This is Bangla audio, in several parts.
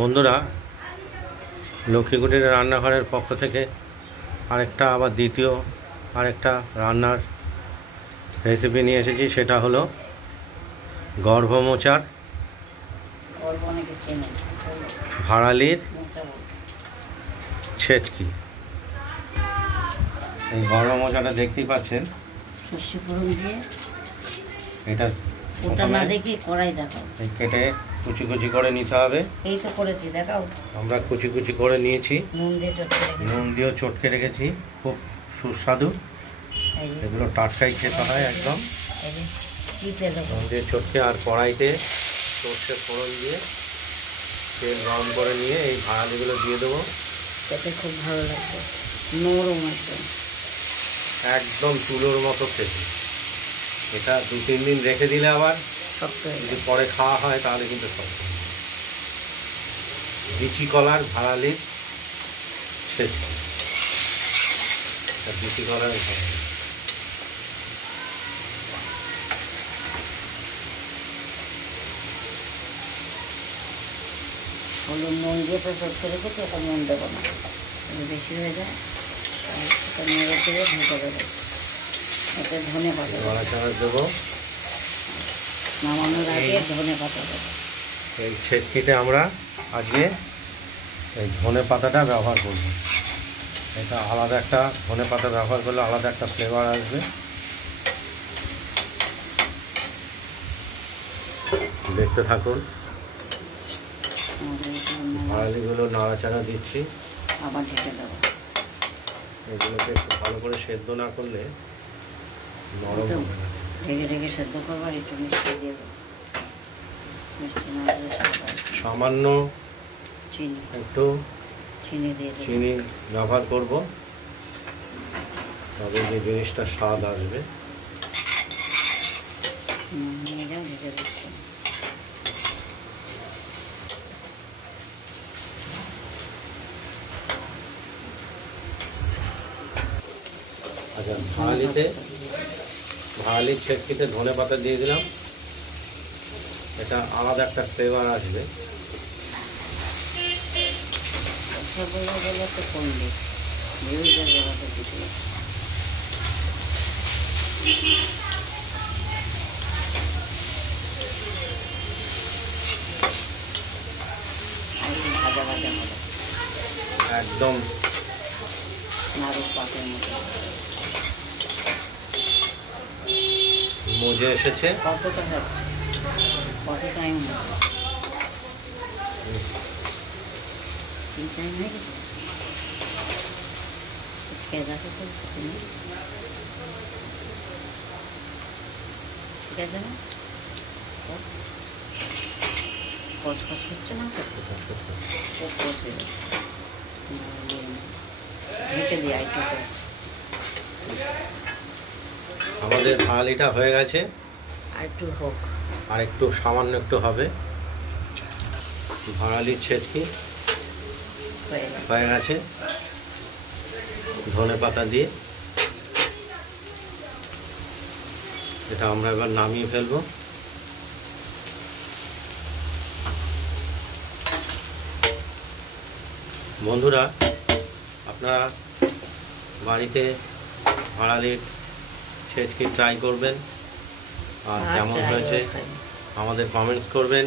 বন্ধুরা, লক্ষ্মীকুটির রান্নাঘরের পক্ষ থেকে আরেকটা রান্নার রেসিপি নিয়ে এসেছি। সেটা হলো গর্ভমোচার ভাড়ালির ছেচকি। এই গর্ভমোচাটা দেখতেই পাচ্ছেন, এটা কেটে কুচি কুচি করে নিতে হবে। এই তো করেছি, দেখাও। আমরা কুচি কুচি করে নিয়েছি, নুন দিয়েও চটকে রেখেছি। খুব সুস্বাদু, এগুলো টাটকাই খেতে হয় একদম। নুন দিয়ে চটকে আর কড়াইতে সর্ষে ফোড়ন দিয়ে তেল গরম করে নিয়ে এই ভাড়ালিগুলো দিয়ে দেবো। খেতে খুব ভালো লাগবে, নরম একদম তুলোর মতো খেতে। এটা 2-3 দিন রেখে দিলে আবার যদি পরে খাওয়া হয় তাহলে কিন্তু শক্ত। বিচি কলার ভাড়ালির ছেচকি, বিচি কলার ভাড়ালি। হলুদ নুন দিয়ে তো চটকে রেখেছি, ওটা নুন দেবো না, বেশি হয়ে যায়। ওটা নেড়ে দিয়ে ভেজে দেবো। এতে ধনে পাতা দেবো, নামানোর আগে ধনে পাতা দেবো। এই ছেচকিতে আমরা আজকে এই ধনে পাতাটা ব্যবহার করব। এটা আলাদা একটা ধনে পাতা ব্যবহার করলে আলাদা একটা ফ্লেভার আসবে। দেখতে থাকুন, ভাড়ালিগুলো নাড়াচাড়া দিচ্ছি, আবার ঢেকে দেবো। এগুলোকে একটু ভালো করে সেদ্ধ না করলে নরম হবে না। ঢেকে ঢেকে সেদ্ধ করবো, আর একটু মিষ্টি দিয়ে দেবো। সামান্য একটু চিনি ব্যবহার করব, তবে যে জিনিসটা স্বাদ আসবে। আচ্ছা, ভাড়ালির ছেচকিতে ধনে পাতা দিয়ে দিলাম, এটা আলাদা একটা ফ্লেভার আসবে। একদম মজে এসেছে। কত টাইম হয়ে গেছে? ঠিক আছে না? কচকচ হচ্ছে না? আমাদের ভাড়ালিটা হয়ে গেছে, আর একটু সামান্য একটু হবে। ভাড়ালির ছেচকি হয়ে গেছে ধনে পাতা দিয়ে। এটা আমরা এবার নামিয়ে ফেলবো। বন্ধুরা, আপনারা বাড়িতে ভাড়ালির ছেচকি ট্রাই করবেন, আর কেমন হয়েছে আমাদের কমেন্টস করবেন।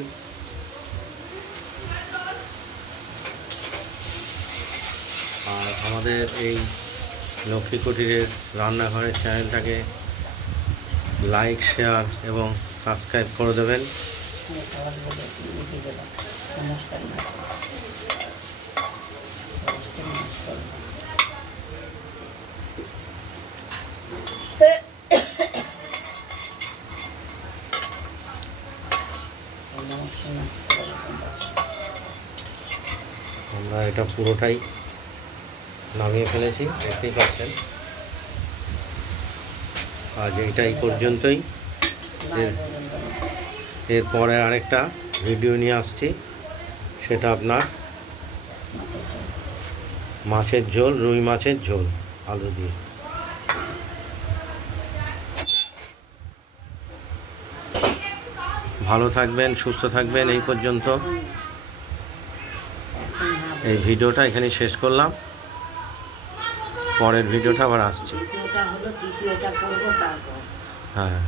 আর আমাদের এই লক্ষ্মীকুটিরের রান্নাঘরের চ্যানেলটাকে লাইক, শেয়ার এবং সাবস্ক্রাইব করে দেবেন। আমরা এটা পুরোটাই নামিয়ে ফেলেছি, দেখতেই পাচ্ছেন। আজ এইটাই পর্যন্তই। এরপরে আরেকটা ভিডিও নিয়ে আসছি, সেটা আপনার মাছের ঝোল, রুই মাছের ঝোল আলু দিয়ে। ভালো থাকবেন, সুস্থ থাকবেন। এই পর্যন্ত। এই ভিডিওটা এখানেই শেষ করলাম, পরের ভিডিওটা আবার আসছে। দ্বিতীয়টা হলো, তৃতীয়টা করবো তারপর। হ্যাঁ।